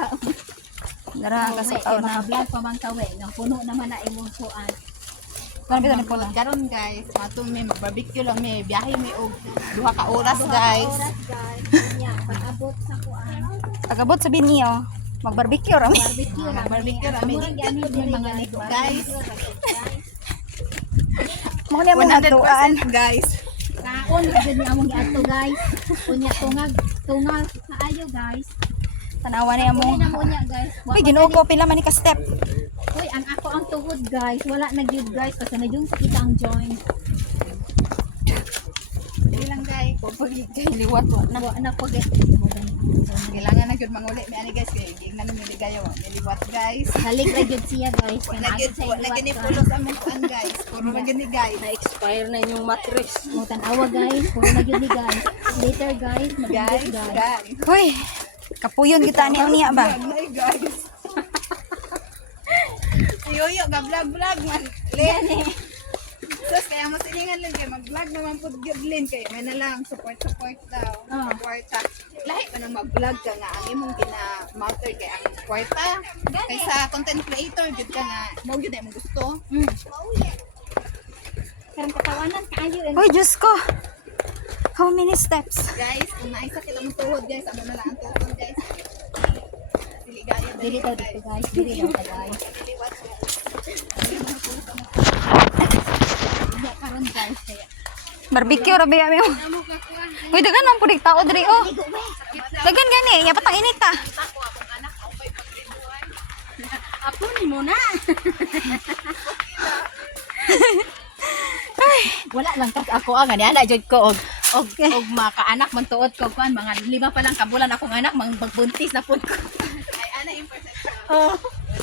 ka. Dara ka sa taon na. Vlog pa man kawe, nga puno naman na imong kuan. Kuan bisan po na. Karon guys, mato may mag-barbecue lang may biyahe may og 2 ka oras guys. Oras guys. Nya pag-abot sa kuan. Pagabot sa binyo, mag-barbecue rami. Barbecue ra. Barbecue ra may mga nito guys. Mo na mo natuan. 100% guys. Kaon gid ni among giadto guys. Unya tungag kaayo guys. Tanawa niya mo. Unya mo nya guys. Uy, Ginoo ko pila man ni ka step. Uy, ang ako ang tuhod guys. Wala na gyud guys kasi na yung sakit ang joint. Dili lang guys, pupuli kay liwat to. Wa na pag Kailangan na gyud manguli mi ani guys kay gignan mi ligayaw. Liwat guys. Halig ra gyud siya guys. Wala gyud wala gini pulos ang mukuan guys. Puro man gini guys. Na-expire na yung mattress. Mo tanawa guys. Puro na gyud ni guys. Later guys, Guys, guys. guys. Hoy, kapuyon kita ni unya ba? Ay guys. Yoyo ga vlog man. Len. Sus kaya mo silingan lang kay mag-vlog naman pud gyud Len kay may na lang support daw. Kwarta. Lahi pa nang mag-vlog ka nga ang imong kina-matter kay ang kwarta. Kaysa content creator gyud ka nga mo gyud ay mo gusto. Karang katawanan kaayo Hoy, Diyos ko. How many steps? Guys, kung naisa kita mo tuhod guys, amo na lang ang tuhod guys. Siligaya dili daw dito guys. Dili daw ta guys. Nya karon guys kaya. Barbecue rabi kami. Uy, dagan man pudik tao diri oh. Dagan gani, ya patang init ta. Apo ni mo na. Wala lang kas ako ang ani ana jud ko og makaanak man tuod ko kuan mga 5 pa lang kabulan akong anak magbuntis na pud ko. Ay ana yung perception. Oh.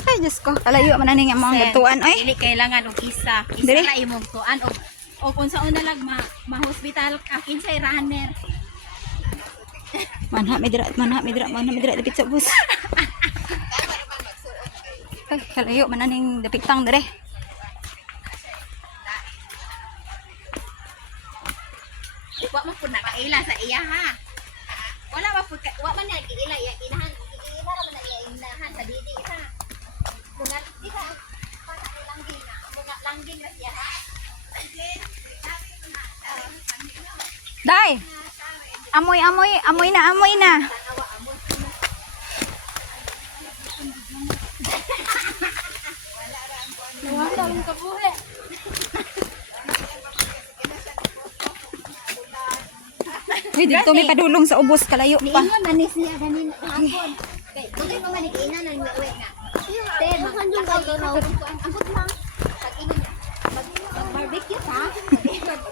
Ay, Diyos ko. Kalayo man na nga mga gatuan. Ay, Dili kailangan og isa. Dili? Isa ra imong tuan og kung sa una lang ma-hospital ka kinsay runner. manha midra dapit sa bus. Ay, kalayo man na ning dapitang dire. Wa man pud nakaila sa iya ha. Wala ba pud wa man na giila iya inahan. Giila ra man na iya inahan sa didi ha. Bunga di ka para langgin na. Bunga langgin ra siya ha. Day. Amoy na. Wala lang kabuhi. Uy, dito may padulong sa ubos kalayo pa. Niingon manis niya ganin hapon. Kay dugay pa man iina nang uwi na. Te, makandong ka na ambot lang. Pag ingon barbecue ha.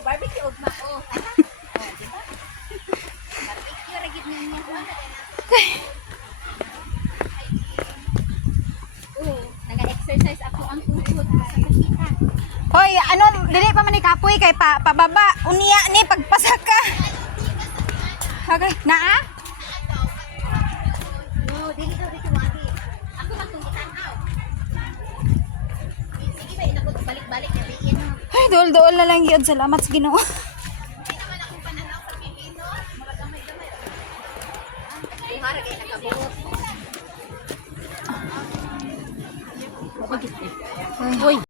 Barbecue og mao. Barbecue ra gid niya. Naga-exercise ako ang tuhod sa kasita. Hoy, ano, dili pa man ni kapoy kay pababa. Unya ni pagpasaka. Okay, naa? No, dili daw dito wagi. Ako lang tong gitanaw. Sige ba inabot balik-balik na diin no. Ay, dool na lang yun. Salamat sa Ginoo. Buhara kay nakabuot. Uy.